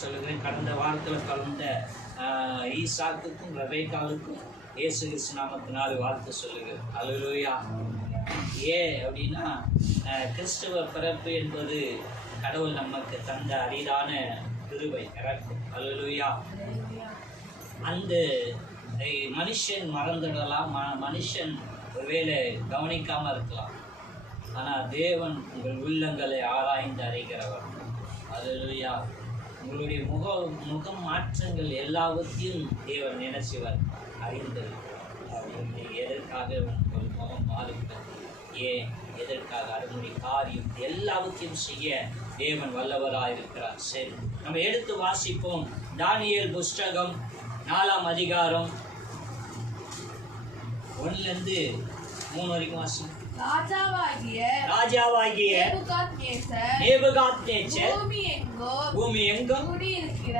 சொல்லுகிறேன். கடந்த வாரத்தில் கலந்த ஈசாக்குக்கும் ரெபேக்காவுக்கும் இயேசு கிறிஸ்து நாமத்தினால் வாழ்த்து சொல்லுகிறேன். அல்லேலூயா. ஏன் அப்படின்னா, கிறிஸ்துவ பிறப்பு என்பது கடவுள் நமக்கு தந்த அரிதான கிருபை. அல்லேலூயா. அந்த மனுஷன் மறந்துடலாம், மனுஷன் ஒருவேளை கவனிக்காமல் இருக்கலாம். ஆனால் தேவன் உங்கள் உள்ளங்களை ஆராய்ந்து அறிகிறவர். அல்லேலூயா. உங்களுடைய முகம் மாற்றங்கள் எல்லாவற்றையும் தேவன் நினைச்சுவர், அறிந்தது. எதற்காக உங்கள் முகம் மாறுகிறது, ஏன் எதற்காக அதனுடைய காரியம் எல்லாவற்றையும் செய்ய தேவன் வல்லவராக இருக்கிறார். சரி, நம்ம எடுத்து வாசிப்போம். தானியேல் புஸ்தகம் 4ஆம் அதிகாரம் 1-3 வரைக்கும் வாசிப்போம். ராஜாவாகிய நேபுகாத்நேச்சர் பூமி எங்கும் குடியிருக்கிற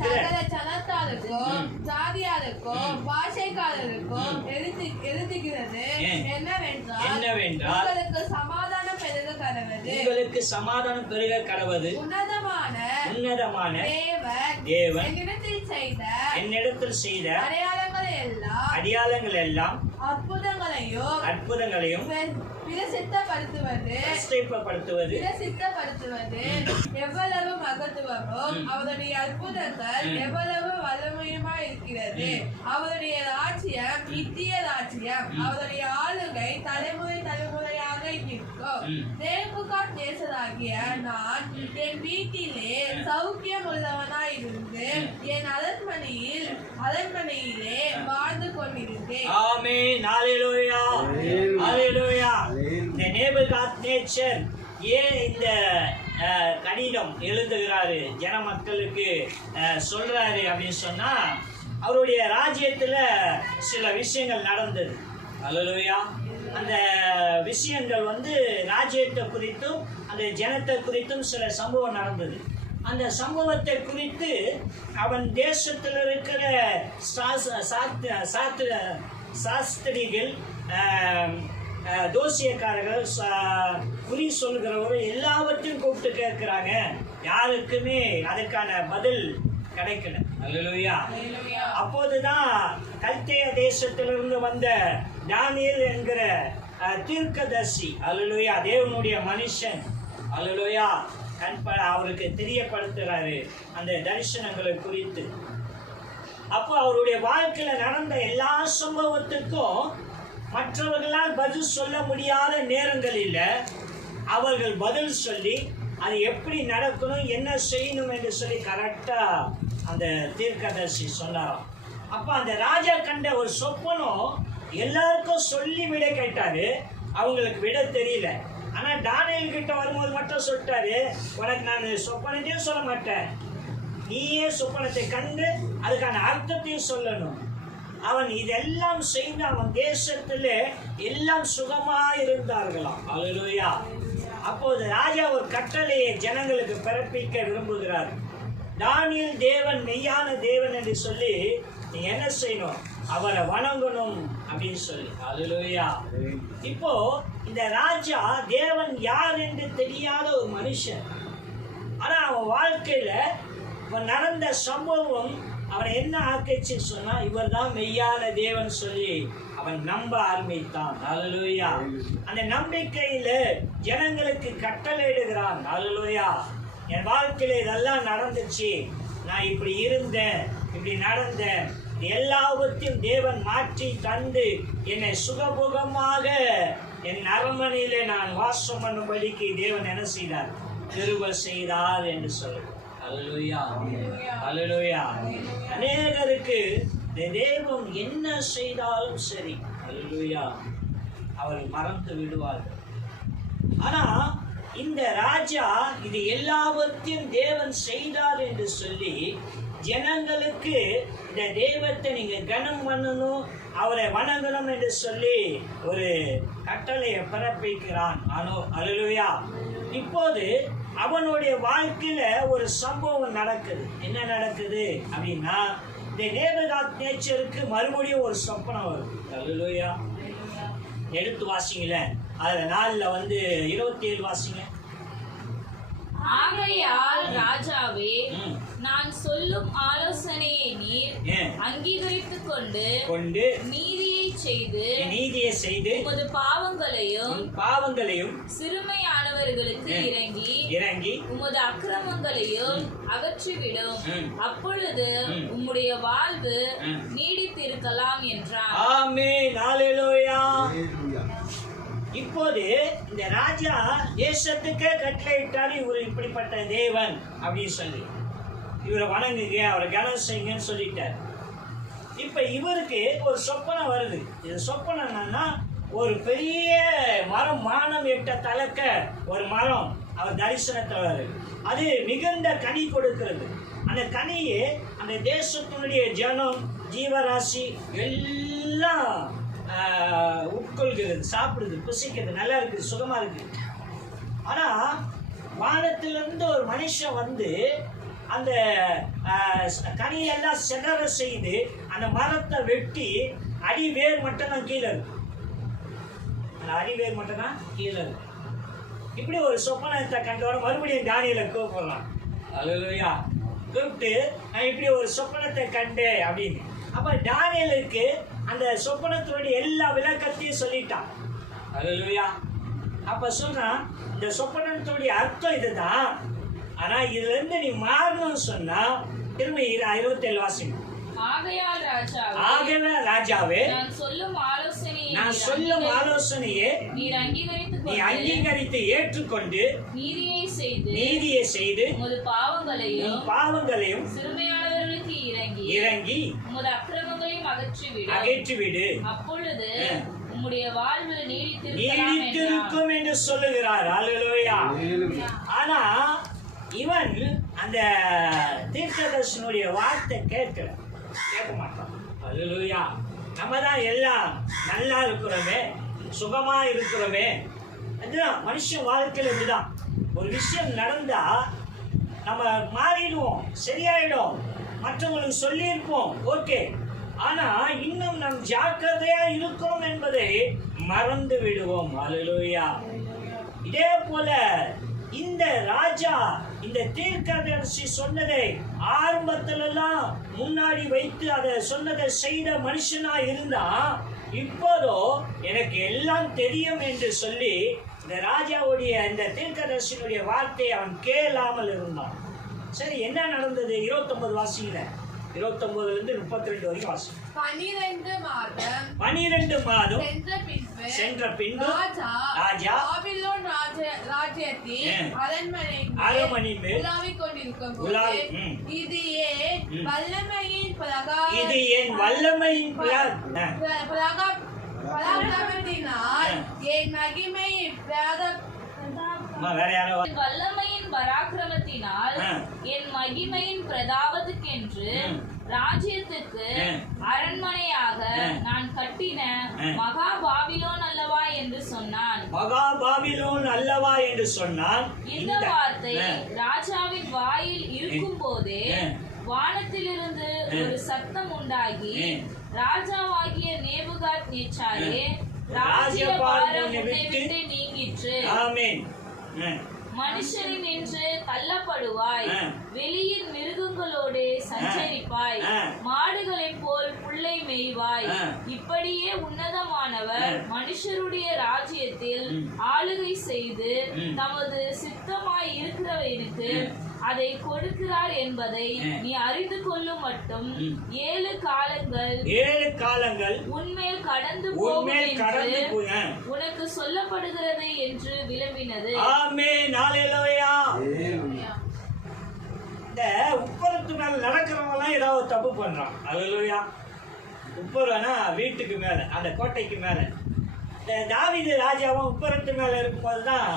சகல ஜனத்தாருக்கும் ஜாதியாருக்கும் பாஷைக்காரருக்கும் எழுதுகிறது என்னவென்றால் உங்களுக்கு சமாதானம் பெருக கடவது உன்னதமான தேவன் என்னிடத்தில் செய்த அடையாளங்கள் எல்லாம் அற்புதங்களையும் பிரசித்தப்படுத்துவது எவ்வளவு மகத்துவமும் அவருடைய அற்புதங்கள் எவ்வளவு வல்லமையுமாய் இருக்கிறது. அவருடைய ராஜ்யம் நித்திய ராஜ்யம், அவருடைய ஆளுகை தலைமுறை தலைமுறையாக இருக்கும். நேபுகாத்நேச்சராகிய நான் என் வீட்டிலே சௌக்கியம் உள்ளவனாய் இருந்து என் அரண்மனையிலே வாழ்ந்து கொண்டிருந்தேன். ஆமென். அல்லேலூயா. அல்லேலூயா. இந்த நேபுகாத்நேச்சர் ஏன் இந்த கடிதம் எழுதுகிறாரு, ஜன மக்களுக்கு சொல்றாரு அப்படின்னு சொன்னா, அவருடைய ராஜ்யத்துல சில விஷயங்கள் நடந்தது. அல்லேலூயா. அந்த விஷயங்கள் ராஜ்யத்தை குறித்தும் அந்த ஜனத்தை குறித்தும் சில சம்பவம் நடந்தது. அந்த சம்பவத்தை குறித்து அவன் தேசத்தில் இருக்கிற சாஸ்திரிகள், தோசியக்காரர்கள், குறி சொல்கிறவர்கள் எல்லாவற்றையும் கூப்பிட்டு கேட்கிறாங்க. யாருக்குமே அதுக்கான பதில் கிடைக்கல. அல்லேலூயா. அப்போதுதான் கல்தேய தேசத்திலிருந்து வந்த தானியேல் என்கிற தீர்க்கதரிசி, அல்லேலூயா, தேவனுடைய மனுஷன், அல்லேலூயா, அவருக்கு தெரியப்படுத்துறாரு அந்த தரிசனங்களை குறித்து. அப்போ அவருடைய வாழ்க்கையில நடந்த எல்லா சம்பவத்துக்கும் மற்றவர்களால் பதில் சொல்ல முடியாத நேரங்களில் அவர்கள் பதில் சொல்லி அது எப்படி நடக்கணும், என்ன செய்யணும் என்று சொல்லி கரெக்டா அந்த தீர்க்கதரிசி சொன்னாராம். அப்போ அந்த ராஜா கண்ட ஒரு சொப்பனம் எல்லாருக்கும் சொல்லி விட கேட்டாரு. அவங்களுக்கு விட தெரியல. ஆனா தானியேல் கிட்ட வரும்போது மட்டும் சொல்லிட்டாரு, உனக்கு நான் சொப்பனத்தையும் சொல்ல மாட்டேன், நீயே சொப்பனத்தை கண்டு அதுக்கான அர்த்தத்தையும் சொல்லணும். அவன் இதெல்லாம் செய்து அவன் தேசத்திலே எல்லாம் சுகமா இருந்தார்களாம். அல்லேலூயா. அப்போது ராஜா ஒரு கட்டளையை ஜனங்களுக்கு பிறப்பிக்க விரும்புகிறார். தானியேல் தேவன் மெய்யான தேவன் என்று சொல்லி நீங்க என்ன செய்யணும், அவரை வணங்கணும் அப்படின்னு சொல்லி. அல்லேலூயா. இப்போ இந்த ராஜா தேவன் யார் என்று தெரியாத ஒரு மனுஷன். ஆனா அவன் வாழ்க்கையில நடந்த சம்பவம் அவனை என்ன ஆக்கிச்சு சொன்னா, இவர் தான் மெய்யான தேவன் சொல்லி அவன் நம்ப ஆரம்பித்தான். அல்லேலூயா. அந்த நம்பிக்கையில ஜனங்களுக்கு கட்டளையிடுகிறான். அல்லேலூயா. என் வாழ்க்கையில இதெல்லாம் நடந்துச்சு, நான் இப்படி இருந்தேன், இப்படி நடந்தேன், எல்லாவற்றையும் தேவன் மாற்றி தந்து என்னை சுகபோகமாக என் அரண்மனையிலே நான் வாசம் பண்ணும்படிக்கு தேவன் என்ன செய்தார், கிருபை செய்தார் என்று சொல்லுவார். அல்லேலூயா. அல்லேலூயா. அநேகருக்கு தேவன் என்ன செய்தாலும் சரி, அல்லேலூயா, அவர்கள் மறந்து விடுவார்கள். ஆனா இந்த ராஜா இது எல்லாவற்றையும் தேவன் செய்தார் என்று சொல்லி ஜனங்களுக்கு இந்த தெய்வத்தை நீங்க கனம் பண்ணணும், அவரை வணங்கணும் என்று சொல்லி ஒரு கட்டளையை பிறப்பிக்கிறான். அல்லேலூயா. இப்போது அவனுடைய வாழ்க்கையில ஒரு சம்பவம் நடக்குது. என்ன நடக்குது அப்படின்னா, இந்த நேபுகாத்நேச்சருக்கு மறுபடியும் ஒரு சொப்பனம் வரும். அல்லேலூயா. எடுத்து வாசிங்கள. அதுல 4:27 வாசிங்க. ஆகையால் ராஜாவே சொல்லும் ஆலோசனையை நீர் அங்கீகரித்துக் கொண்டு நீதியை செய்து உமது பாவங்களையும் சிறுமையானவர்களுக்கு இறங்கி உமது அக்கிரமங்களையும் அகற்றிவிடும். அப்பொழுது உம்முடைய வாழ்வு நீடித்திருக்கலாம் என்றார். ஆமென். ஹல்லேலூயா. இப்போது இந்த ராஜா தேசத்துக்கே கட்டளையிட்டாரு, இவர் இப்படிப்பட்ட தேவன் அப்படின்னு சொல்லி இவரை வணங்குங்க, அவரை கனம் செய்யுங்கன்னு சொல்லிட்டார். இப்ப இவருக்கு ஒரு சொப்பனம் வருது. இது சொப்பனம் என்னன்னா, ஒரு பெரிய மரம், மானம் எட்ட தலக்க ஒரு மரம் அவர் தரிசனத்தில் வருது. அது மிகுந்த கனி கொடுக்கிறது. அந்த கனியை அந்த தேசத்தினுடைய ஜனம், ஜீவராசி எல்லாம் உட்கொள்கிறது, சாப்பிடுது, புசிக்கிறது, நல்லா இருக்குது, சுகமா இருக்கு. ஆனா வானத்திலிருந்து ஒரு மனுஷன் வந்து அந்த கனியெல்லாம் செதற செய்து அந்த மரத்தை வெட்டி அடிவேர் மட்டும் தான் கீழே இருக்கு. அந்த அடிவேர் மட்டும் தான் கீழே இருக்கு. இப்படி ஒரு சொப்பனத்தை கண்டோட மறுபடியும் தானியேலை கூப்பிடலாம். அல்லேலூயா. கூப்பிட்டு நான் இப்படி ஒரு சொப்பனத்தை கண்டேன் அப்படின்னு. அப்ப தானியேலுக்கு அந்த சொப்பனத்தினுடைய எல்லா விளக்கத்தையும் சொல்லிட்டான். அல்லேலூயா. அப்ப சொல்றான், இந்த சொப்பனத்தினுடைய அர்த்தம் இதுதான், ஆனா இதுல இருந்து நீ மாறணும்னு சொன்னா திரும்ப 27 வாசிங்க. ஆகவே ராஜாவே, நான் சொல்லும் ஆலோசனையை நீ அங்கீகரித்து ஏற்றுக்கொண்டு நீதியை செய்து பாவங்களையும் சிறுமையானவர்களுக்கு இறங்கி அக்கிரமங்களையும் அகற்றிவிடு. அப்பொழுது உம்முடைய வாழ்வு நீடித்திருக்கும் என்று சொல்லுகிறார். அல்லேலூயா. ஆனா இவன் அந்த தீர்க்கதரிசனுடைய வார்த்தை கேட்க மாட்டான். அல்லேலூயா. நம்ம தான் எல்லாம் நல்லா இருக்கிறோமே, சுகமா இருக்கிறோமே. அதுதான் மனுஷன் வாழ்க்கையில் இதுதான். ஒரு விஷயம் நடந்தா நம்ம மாறிடுவோம், சரியாயிடும், மற்றவங்களுக்கு சொல்லியிருப்போம், ஓகே. ஆனா இன்னும் நம் ஜாக்கிரதையா இருக்கிறோம் என்பதை மறந்து விடுவோம். அல்லேலூயா. இதே போல இந்த ராஜா இந்த தீர்க்கதரிசி சொன்னதை ஆரம்பத்திலெல்லாம் முன்னாடி வைத்து அதை சொன்னதை செய்த மனுஷனா இருந்தா, இப்போதோ எனக்கு எல்லாம் தெரியும் என்று சொல்லி இந்த ராஜாவுடைய இந்த தீர்க்கதரிசியினுடைய வார்த்தையை அவன் கேளாமல் இருந்தான். சரி, என்ன நடந்தது? 29 வாசியில 29 32 வரைக்கும் வாசி. 12 மாதம் சென்ற பின்பு ராஜா பாபிலோன் ராஜ்யத்தின் அரண்மனை மேல் உலாவிக் கொண்டிருக்கும் போது, இது என் வல்லமையின் பராக்கிரமத்தினால் என் மகிமையின் பராக்கிரமத்தினால் என் மகிமையின் பிரதாபத்துக்கென்று ராஜ்யத்துக்கு அரண்மனையாக நான் கட்டின மகா பாபிலோன் அல்லவா என்று சொன்னான். மகா பாபிலோன் அல்லவா என்று சொன்னான். இந்த வார்த்தை ராஜாவின் வாயில் இருக்கும் போதே வானத்திலிருந்து ஒரு சத்தம் உண்டாகி, ராஜாவாகிய நேபுகாத்நேச்சாரே, ராஜ்யபாரம் உன்னை விட்டு நீங்கிற்று. ஆமென். மனுஷரின் என்று தள்ளப்படுவாய், வெளியின் மிருகங்களோடு சஞ்சரிப்பாய், மாடுகளைப் போல் புல்லை மேய்வாய். இப்படியே உன்னதமானவர் மனுஷருடைய ராஜ்யத்தில் ஆளுகை செய்து தமது சித்தமாய் இருக்கிறவனுக்கு அதை கொடுக்கிறார் என்பதை நீ அறிந்து கொள்ளும் மட்டும் 7 காலங்கள் உன்மேல் கடந்து போகும் என்று உனக்கு சொல்லப்படுகிறது என்று விளம்பினது. ஆமென். ஹல்லேலூயா. இந்த உப்பரத்து மேல நடக்கிறவங்கலாம் ஏதாவது தப்பு பண்றான். ஹல்லேலூயா. உப்பரனா வீட்டுக்கு மேல, அந்த கோட்டைக்கு மேல. இந்த தாவீது ராஜாவும் உப்பரத்து மேல இருக்கும்போது தான்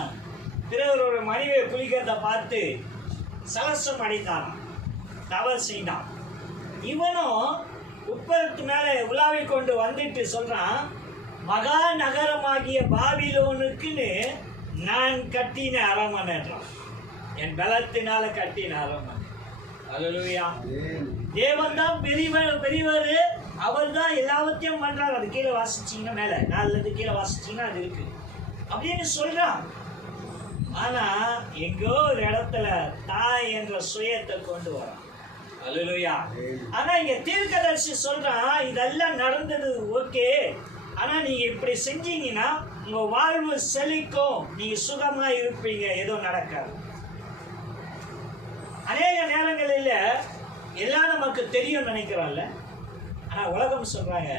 பிறவரோட மனைவியை குளிக்கிறத பார்த்து சலசம் அடைந்தான், தவறு செய்தான். இவனும் உப்பரத்து மேல உலாவிக் கொண்டு வந்துட்டு சொல்றான், மகா நகரமாகிய பாபிலோனுக்குன்னு நான் கட்டின அரண்மனைன்றான், என் பலத்தினால கட்டின அரண்மனை. அல்லேலூயா. தேவன் தான் பெரியவர், அவர் தான் எல்லாவற்றையும் பண்றாரு. அது கீழே வாசிச்சீங்கன்னா, மேல 4 கீழே வாசிச்சீங்கன்னா அது இருக்கு அப்படின்னு சொல்றான். ஆனா எங்கோ ஒரு இடத்துல தாய் என்ற சுயத்தை கொண்டு வரான். அல்லேலூயா. ஆனா இங்க தீர்க்கதரிசி சொல்றான், இதெல்லாம் நடந்தது ஓகே, ஆனா நீங்க இப்படி செஞ்சீங்கன்னா உங்க வாழ்வு செழிக்கும், நீங்க சுகமா இருப்பீங்க, ஏதோ நடக்காது. அநேக நேரங்களில் எல்லாம் நமக்கு தெரியும் நினைக்கிறோம்ல, ஆனா உலகம் சொல்றாங்க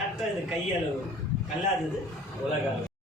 கற்றது கையளவு, கல்லாதது உலகம்.